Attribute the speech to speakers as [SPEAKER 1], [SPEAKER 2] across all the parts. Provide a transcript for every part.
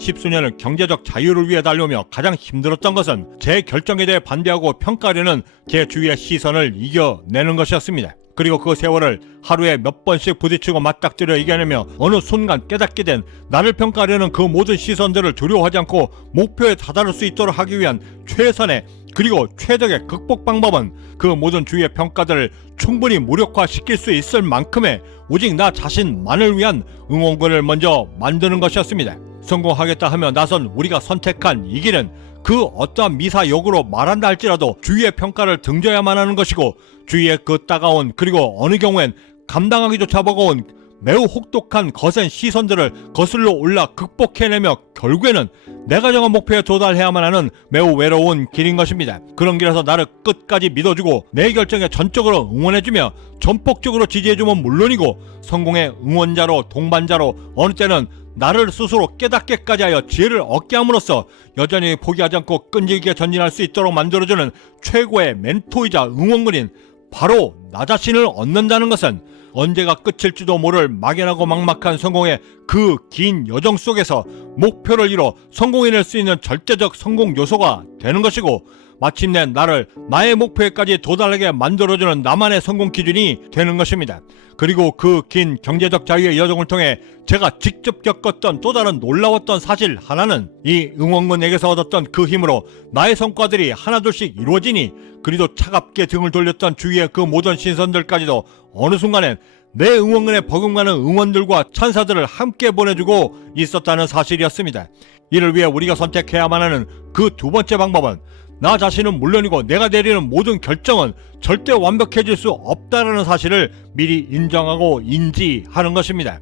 [SPEAKER 1] 십수년을 경제적 자유를 위해 달려오며 가장 힘들었던 것은 제 결정에 대해 반대하고 평가하려는 제 주위의 시선을 이겨내는 것이었습니다. 그리고 그 세월을 하루에 몇 번씩 부딪히고 맞닥뜨려 이겨내며 어느 순간 깨닫게 된 나를 평가하려는 그 모든 시선들을 두려워하지 않고 목표에 다다를 수 있도록 하기 위한 최선의 그리고 최적의 극복 방법은 그 모든 주위의 평가들을 충분히 무력화시킬 수 있을 만큼의 오직 나 자신만을 위한 응원군을 먼저 만드는 것이었습니다. 성공하겠다 하며 나선 우리가 선택한 이 길은 그 어떠한 미사역으로 말한다 할지라도 주위의 평가를 등져야만 하는 것이고 주위의 그 따가운 그리고 어느 경우엔 감당하기조차 버거운 매우 혹독한 거센 시선들을 거슬러 올라 극복해내며 결국에는 내가 정한 목표에 도달해야만 하는 매우 외로운 길인 것입니다. 그런 길에서 나를 끝까지 믿어주고 내 결정에 전적으로 응원해주며 전폭적으로 지지해주면 물론이고 성공의 응원자로 동반자로 어느 때는 나를 스스로 깨닫게까지 하여 지혜를 얻게 함으로써 여전히 포기하지 않고 끈질기게 전진할 수 있도록 만들어주는 최고의 멘토이자 응원군인 바로 나 자신을 얻는다는 것은 언제가 끝일지도 모를 막연하고 막막한 성공의 그 긴 여정 속에서 목표를 이뤄 성공해낼 수 있는 절대적 성공 요소가 되는 것이고 마침내 나를 나의 목표에까지 도달하게 만들어주는 나만의 성공 기준이 되는 것입니다. 그리고 그 긴 경제적 자유의 여정을 통해 제가 직접 겪었던 또 다른 놀라웠던 사실 하나는 이 응원군에게서 얻었던 그 힘으로 나의 성과들이 하나둘씩 이루어지니 그리도 차갑게 등을 돌렸던 주위의 그 모든 신선들까지도 어느 순간엔 내 응원군에 버금가는 응원들과 찬사들을 함께 보내주고 있었다는 사실이었습니다. 이를 위해 우리가 선택해야만 하는 그 두 번째 방법은 나 자신은 물론이고 내가 내리는 모든 결정은 절대 완벽해질 수 없다라는 사실을 미리 인정하고 인지하는 것입니다.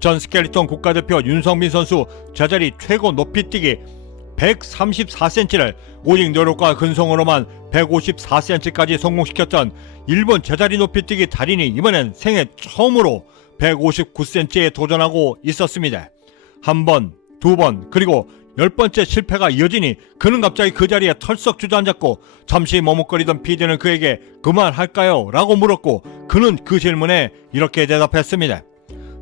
[SPEAKER 1] 전 스켈리톤 국가대표 윤성민 선수 제자리 최고 높이뛰기 134cm를 오직 노력과 근성으로만 154cm까지 성공시켰던 일본 제자리 높이뛰기 달인이 이번엔 생애 처음으로 159cm에 도전하고 있었습니다. 한 번, 두 번, 그리고 열 번째 실패가 이어지니 그는 갑자기 그 자리에 털썩 주저앉았고 잠시 머뭇거리던 PD는 그에게 그만할까요? 라고 물었고 그는 그 질문에 이렇게 대답했습니다.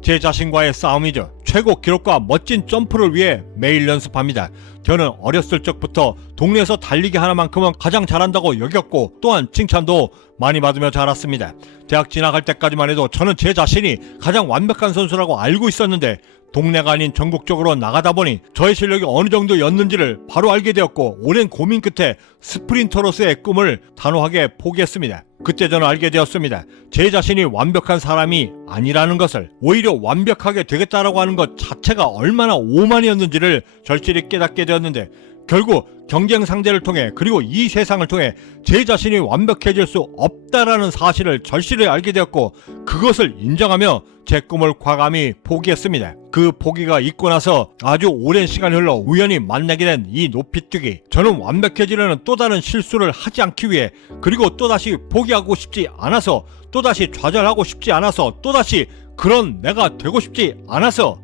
[SPEAKER 1] 제 자신과의 싸움이죠. 최고 기록과 멋진 점프를 위해 매일 연습합니다. 저는 어렸을 적부터 동네에서 달리기 하나만큼은 가장 잘한다고 여겼고 또한 칭찬도 많이 받으며 자랐습니다. 대학 진학할 때까지만 해도 저는 제 자신이 가장 완벽한 선수라고 알고 있었는데 동네가 아닌 전국적으로 나가다 보니 저의 실력이 어느 정도였는지를 바로 알게 되었고 오랜 고민 끝에 스프린터로서의 꿈을 단호하게 포기했습니다. 그때 저는 알게 되었습니다. 제 자신이 완벽한 사람이 아니라는 것을 오히려 완벽하게 되겠다라고 하는 것 자체가 얼마나 오만이었는지를 절실히 깨닫게 되었는데 결국 경쟁 상대를 통해 그리고 이 세상을 통해 제 자신이 완벽해질 수 없다라는 사실을 절실히 알게 되었고 그것을 인정하며 제 꿈을 과감히 포기했습니다. 그 포기가 있고 나서 아주 오랜 시간이 흘러 우연히 만나게 된 이 높이뛰기 저는 완벽해지려는 또 다른 실수를 하지 않기 위해 그리고 또다시 포기하고 싶지 않아서 또다시 좌절하고 싶지 않아서 또다시 그런 내가 되고 싶지 않아서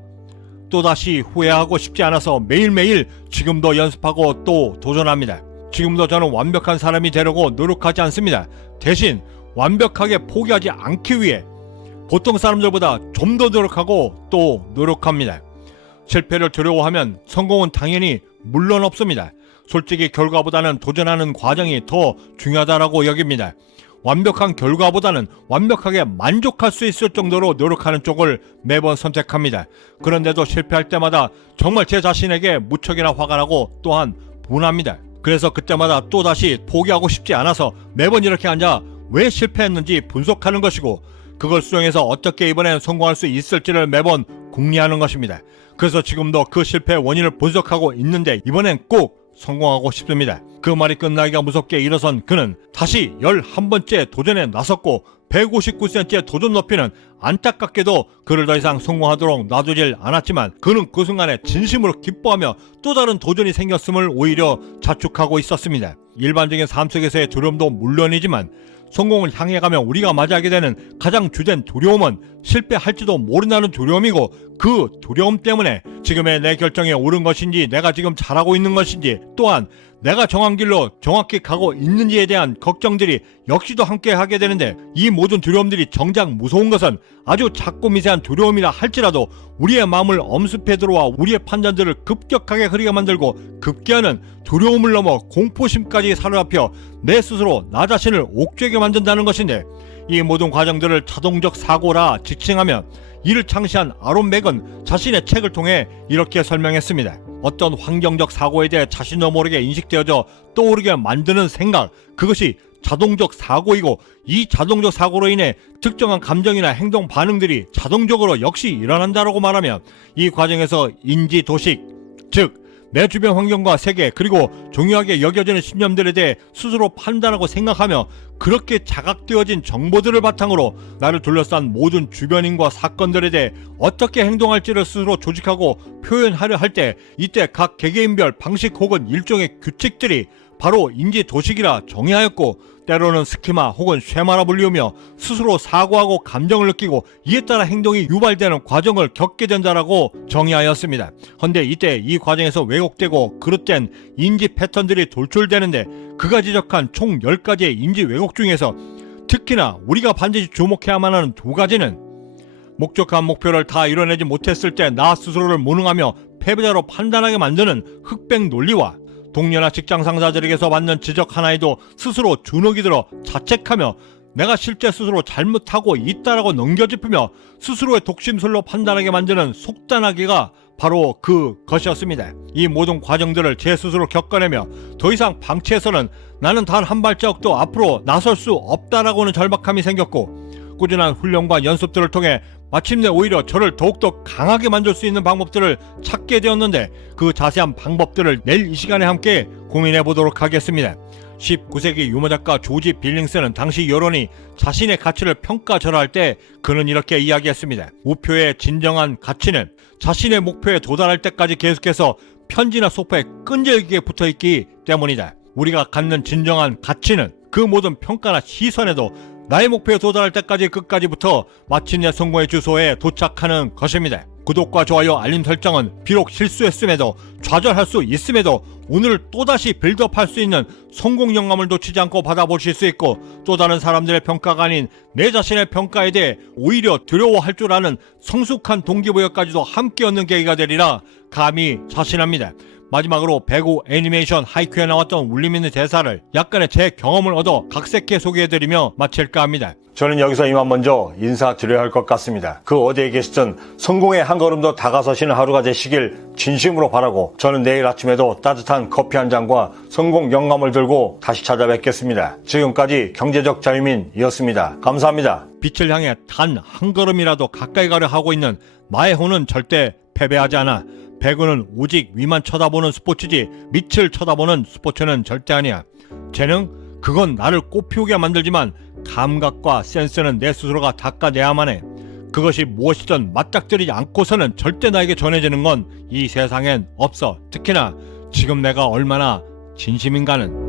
[SPEAKER 1] 또다시 후회하고 싶지 않아서 매일매일 지금도 연습하고 또 도전합니다. 지금도 저는 완벽한 사람이 되려고 노력하지 않습니다. 대신 완벽하게 포기하지 않기 위해 보통 사람들보다 좀 더 노력하고 또 노력합니다. 실패를 두려워하면 성공은 당연히 물론 없습니다. 솔직히 결과보다는 도전하는 과정이 더 중요하다라고 여깁니다. 완벽한 결과보다는 완벽하게 만족할 수 있을 정도로 노력하는 쪽을 매번 선택합니다. 그런데도 실패할 때마다 정말 제 자신에게 무척이나 화가 나고 또한 분합니다. 그래서 그때마다 또다시 포기하고 싶지 않아서 매번 이렇게 앉아 왜 실패했는지 분석하는 것이고 그걸 수정해서 어떻게 이번엔 성공할 수 있을지를 매번 궁리하는 것입니다. 그래서 지금도 그 실패의 원인을 분석하고 있는데 이번엔 꼭 성공하고 싶습니다. 그 말이 끝나기가 무섭게 일어선 그는 다시 11번째 도전에 나섰고 159cm의 도전 높이는 안타깝게도 그를 더 이상 성공하도록 놔두질 않았지만 그는 그 순간에 진심으로 기뻐하며 또 다른 도전이 생겼음을 오히려 자축하고 있었습니다. 일반적인 삶 속에서의 두려움도 물론이지만 성공을 향해 가며 우리가 맞이하게 되는 가장 주된 두려움은 실패할지도 모른다는 두려움이고 그 두려움 때문에 지금의 내 결정이 옳은 것인지 내가 지금 잘하고 있는 것인지 또한 내가 정한 길로 정확히 가고 있는지에 대한 걱정들이 역시도 함께 하게 되는데 이 모든 두려움들이 정작 무서운 것은 아주 작고 미세한 두려움이라 할지라도 우리의 마음을 엄습해 들어와 우리의 판단들을 급격하게 흐리게 만들고 급기야는 두려움을 넘어 공포심까지 사로잡혀 내 스스로 나 자신을 옥죄게 만든다는 것인데 이 모든 과정들을 자동적 사고라 지칭하며 이를 창시한 아론 맥은 자신의 책을 통해 이렇게 설명했습니다. 어떤 환경적 사고에 대해 자신도 모르게 인식되어져 떠오르게 만드는 생각, 그것이 자동적 사고이고 이 자동적 사고로 인해 특정한 감정이나 행동 반응들이 자동적으로 역시 일어난다라고 말하면 이 과정에서 인지 도식, 즉 내 주변 환경과 세계 그리고 중요하게 여겨지는 신념들에 대해 스스로 판단하고 생각하며 그렇게 자각되어진 정보들을 바탕으로 나를 둘러싼 모든 주변인과 사건들에 대해 어떻게 행동할지를 스스로 조직하고 표현하려 할 때 이때 각 개개인별 방식 혹은 일종의 규칙들이 바로 인지 도식이라 정의하였고 때로는 스키마 혹은 쉐마라 불리우며 스스로 사고하고 감정을 느끼고 이에 따라 행동이 유발되는 과정을 겪게 된다라고 정의하였습니다. 헌데 이때 이 과정에서 왜곡되고 그릇된 인지 패턴들이 돌출되는데 그가 지적한 총 10가지의 인지 왜곡 중에서 특히나 우리가 반드시 주목해야만 하는 두 가지는 목적한 목표를 다 이뤄내지 못했을 때 나 스스로를 무능하며 패배자로 판단하게 만드는 흑백 논리와 동료나 직장 상사들에게서 받는 지적 하나에도 스스로 주눅이 들어 자책하며 내가 실제 스스로 잘못하고 있다라고 넘겨짚으며 스스로의 독심술로 판단하게 만드는 속단하기가 바로 그 것이었습니다. 이 모든 과정들을 제 스스로 겪어내며 더 이상 방치해서는 나는 단 한 발자국도 앞으로 나설 수 없다라고 는 절박함이 생겼고 꾸준한 훈련과 연습들을 통해 마침내 오히려 저를 더욱더 강하게 만들 수 있는 방법들을 찾게 되었는데 그 자세한 방법들을 내일 이 시간에 함께 고민해 보도록 하겠습니다. 19세기 유머 작가 조지 빌링스는 당시 여론이 자신의 가치를 평가절하할 때 그는 이렇게 이야기했습니다. 우표의 진정한 가치는 자신의 목표에 도달할 때까지 계속해서 편지나 소파에 끈질기게 붙어 있기 때문이다. 우리가 갖는 진정한 가치는 그 모든 평가나 시선에도 나의 목표에 도달할 때까지 끝까지부터 마침내 성공의 주소에 도착하는 것입니다. 구독과 좋아요, 알림 설정은 비록 실수했음에도 좌절할 수 있음에도 오늘 또다시 빌드업할 수 있는 성공 영감을 놓치지 않고 받아보실 수 있고 또 다른 사람들의 평가가 아닌 내 자신의 평가에 대해 오히려 두려워할 줄 아는 성숙한 동기부여까지도 함께 얻는 계기가 되리라 감히 자신합니다. 마지막으로 배구 애니메이션 하이큐에 나왔던 울림있는 대사를 약간의 제 경험을 얻어 각색해 소개해드리며 마칠까 합니다.
[SPEAKER 2] 저는 여기서 이만 먼저 인사드려야 할 것 같습니다. 그 어디에 계시든 성공의 한 걸음도 다가서시는 하루가 되시길 진심으로 바라고 저는 내일 아침에도 따뜻한 커피 한 잔과 성공 영감을 들고 다시 찾아뵙겠습니다. 지금까지 경제적 자유민이었습니다. 감사합니다.
[SPEAKER 1] 빛을 향해 단 한 걸음이라도 가까이 가려 하고 있는 나의 혼은 절대 패배하지 않아. 배구는 오직 위만 쳐다보는 스포츠지 밑을 쳐다보는 스포츠는 절대 아니야. 재능? 그건 나를 꽃피우게 만들지만 감각과 센스는 내 스스로가 닦아내야만 해. 그것이 무엇이든 맞닥뜨리지 않고서는 절대 나에게 전해지는 건 이 세상엔 없어. 특히나 지금 내가 얼마나 진심인가는.